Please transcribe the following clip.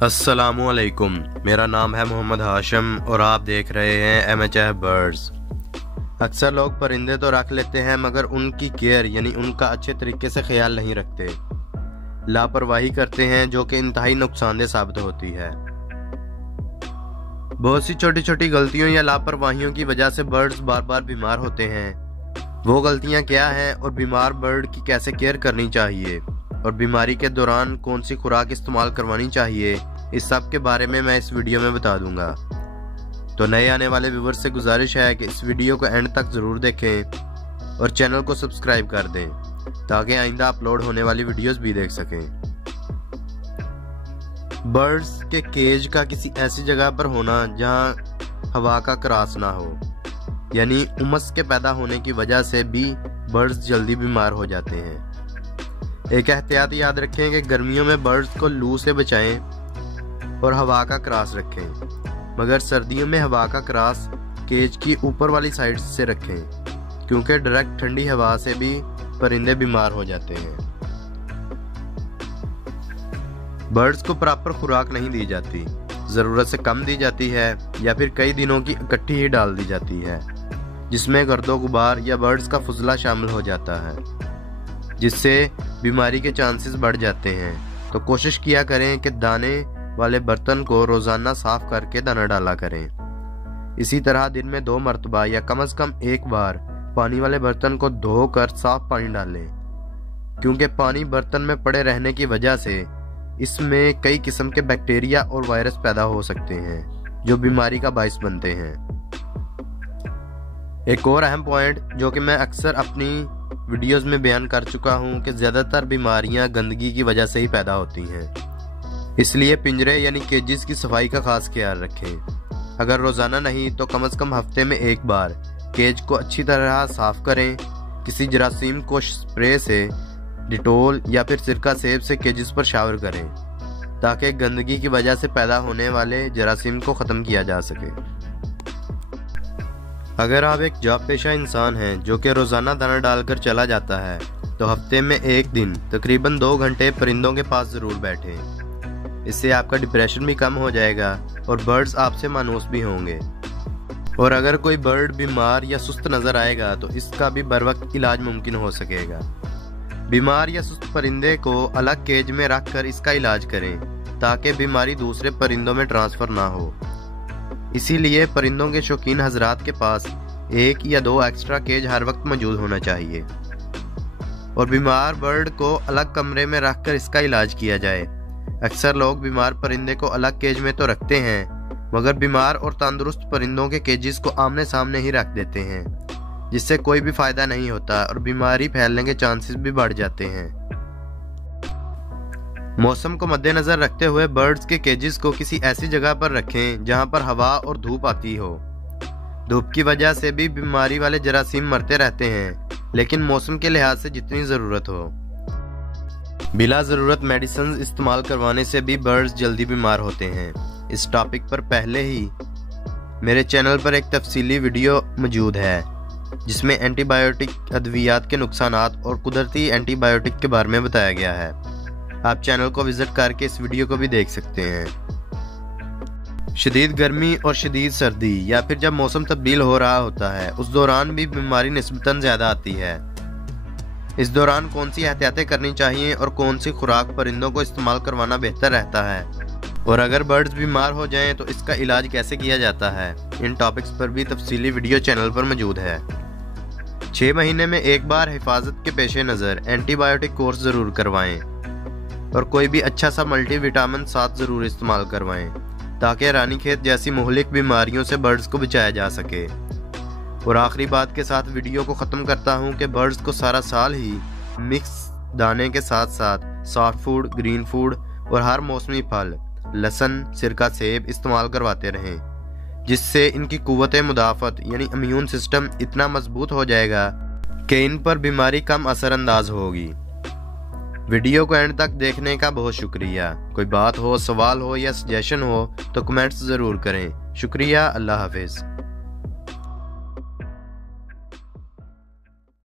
अस्सलामुअलैकुम, मेरा नाम है मोहम्मद हाशिम और आप देख रहे हैं MHF बर्ड्स। अक्सर लोग परिंदे तो रख लेते हैं मगर उनकी केयर यानी उनका अच्छे तरीके से ख्याल नहीं रखते, लापरवाही करते हैं जो कि इंतहाई नुकसानदेह साबित होती है। बहुत सी छोटी छोटी गलतियों या लापरवाहियों की वजह से बर्ड्स बार बार बीमार होते हैं। वो गलतियां क्या हैं और बीमार बर्ड की कैसे केयर करनी चाहिए और बीमारी के दौरान कौन सी खुराक इस्तेमाल करवानी चाहिए, इस सब के बारे में मैं इस वीडियो में बता दूंगा। तो नए आने वाले व्यूअर्स से गुजारिश है कि इस वीडियो को एंड तक जरूर देखें और चैनल को सब्सक्राइब कर दें ताकि आइंदा अपलोड होने वाली वीडियोस भी देख सकें। बर्ड्स के केज का किसी ऐसी जगह पर होना जहां हवा का क्रॉस ना हो, यानी उमस के पैदा होने की वजह से भी बर्ड्स जल्दी बीमार हो जाते हैं। एक एहतियात याद रखें कि गर्मियों में बर्ड्स को लू से बचाएं और हवा का क्रॉस रखें, मगर सर्दियों में हवा का क्रॉस केज की ऊपर वाली साइड से रखें क्योंकि डायरेक्ट ठंडी हवा से भी परिंदे बीमार हो जाते हैं। बर्ड्स को प्रॉपर खुराक नहीं दी जाती, जरूरत से कम दी जाती है या फिर कई दिनों की इकट्ठी ही डाल दी जाती है, जिसमें गर्दो गुबार या बर्ड्स का फुजला शामिल हो जाता है, जिससे बीमारी के चांसेस बढ़ जाते हैं। तो कोशिश किया करें कि दाने वाले बर्तन को रोजाना साफ करके दाना डाला करें। इसी तरह दिन में 2 मरतबा या कम से कम 1 बार पानी वाले बर्तन को धोकर साफ पानी डालें, क्योंकि पानी बर्तन में पड़े रहने की वजह से इसमें कई किस्म के बैक्टीरिया और वायरस पैदा हो सकते हैं जो बीमारी का बायस बनते हैं। एक और अहम पॉइंट जो कि मैं अक्सर अपनी वीडियोस में बयान कर चुका हूं कि ज्यादातर बीमारियां गंदगी की वजह से ही पैदा होती हैं, इसलिए पिंजरे यानी केजेस की सफाई का खास ख्याल रखें। अगर रोजाना नहीं तो कम से कम हफ्ते में 1 बार केज को अच्छी तरह साफ करें। किसी जरासीम को स्प्रे से, डिटोल या फिर सिरका सेब से केजेस पर शावर करें ताकि गंदगी की वजह से पैदा होने वाले जरासीम को खत्म किया जा सके। अगर आप एक जॉब पेशा इंसान हैं जो कि रोजाना दाना डालकर चला जाता है तो हफ्ते में 1 दिन तकरीबन 2 घंटे परिंदों के पास जरूर बैठें। इससे आपका डिप्रेशन भी कम हो जाएगा और बर्ड्स आपसे मानूस भी होंगे। और अगर कोई बर्ड बीमार या सुस्त नजर आएगा तो इसका भी बर वक्त इलाज मुमकिन हो सकेगा। बीमार या सुस्त परिंदे को अलग केज में रखकर इसका इलाज करें ताकि बीमारी दूसरे परिंदों में ट्रांसफर ना हो। इसीलिए परिंदों के शौकीन हजरात के पास 1 या 2 एक्स्ट्रा केज हर वक्त मौजूद होना चाहिए और बीमार बर्ड को अलग कमरे में रखकर इसका इलाज किया जाए। अक्सर लोग बीमार परिंदे को अलग केज में तो रखते हैं मगर बीमार और तंदुरुस्त परिंदों के केजेस को आमने सामने ही रख देते हैं, जिससे कोई भी फायदा नहीं होता और बीमारी फैलने के चांसेस भी बढ़ जाते हैं। मौसम को मद्देनजर रखते हुए बर्ड्स के केजेस को किसी ऐसी जगह पर रखें जहां पर हवा और धूप आती हो। धूप की वजह से भी बीमारी वाले जरासीम मरते रहते हैं, लेकिन मौसम के लिहाज से जितनी जरूरत हो। बिला जरूरत मेडिसिन इस्तेमाल करवाने से भी बर्ड्स जल्दी बीमार होते हैं। इस टॉपिक पर पहले ही मेरे चैनल पर एक तफसीली वीडियो मौजूद है जिसमें एंटीबायोटिक अद्वियात के नुकसानात और कुदरती एंटीबायोटिक के बारे में बताया गया है। आप चैनल को विजिट करके इस वीडियो को भी देख सकते हैं। शदीद गर्मी और शदीद सर्दी या फिर जब मौसम तब्दील हो रहा होता है उस दौरान भी बीमारी निस्बतन ज्यादा आती है। इस दौरान कौन सी एहतियातें करनी चाहिए और कौन सी खुराक परिंदों को इस्तेमाल करवाना बेहतर रहता है और अगर बर्ड्स बीमार हो जाएं तो इसका इलाज कैसे किया जाता है, इन टॉपिक्स पर भी तफसीली वीडियो चैनल पर मौजूद है। 6 महीने में 1 बार हिफाजत के पेश नज़र एंटीबायोटिक कोर्स जरूर करवाएं और कोई भी अच्छा सा मल्टीविटामिन साथ जरूर इस्तेमाल करवाएं ताकि रानीखेत जैसी मुहलिक बीमारियों से बर्ड्स को बचाया जा सके। और आखिरी बात के साथ वीडियो को ख़त्म करता हूं कि बर्ड्स को सारा साल ही मिक्स दाने के साथ साथ सॉफ्ट फूड, ग्रीन फूड और हर मौसमी फल, लहसुन, सिरका सेब इस्तेमाल करवाते रहें, जिससे इनकी कुव्वत मुदाफ़त यानी इम्यून सिस्टम इतना मजबूत हो जाएगा कि इन पर बीमारी कम असरअंदाज होगी। वीडियो को एंड तक देखने का बहुत शुक्रिया। कोई बात हो, सवाल हो या सजेशन हो तो कमेंट्स ज़रूर करें। शुक्रिया। अल्लाह हाफिज़।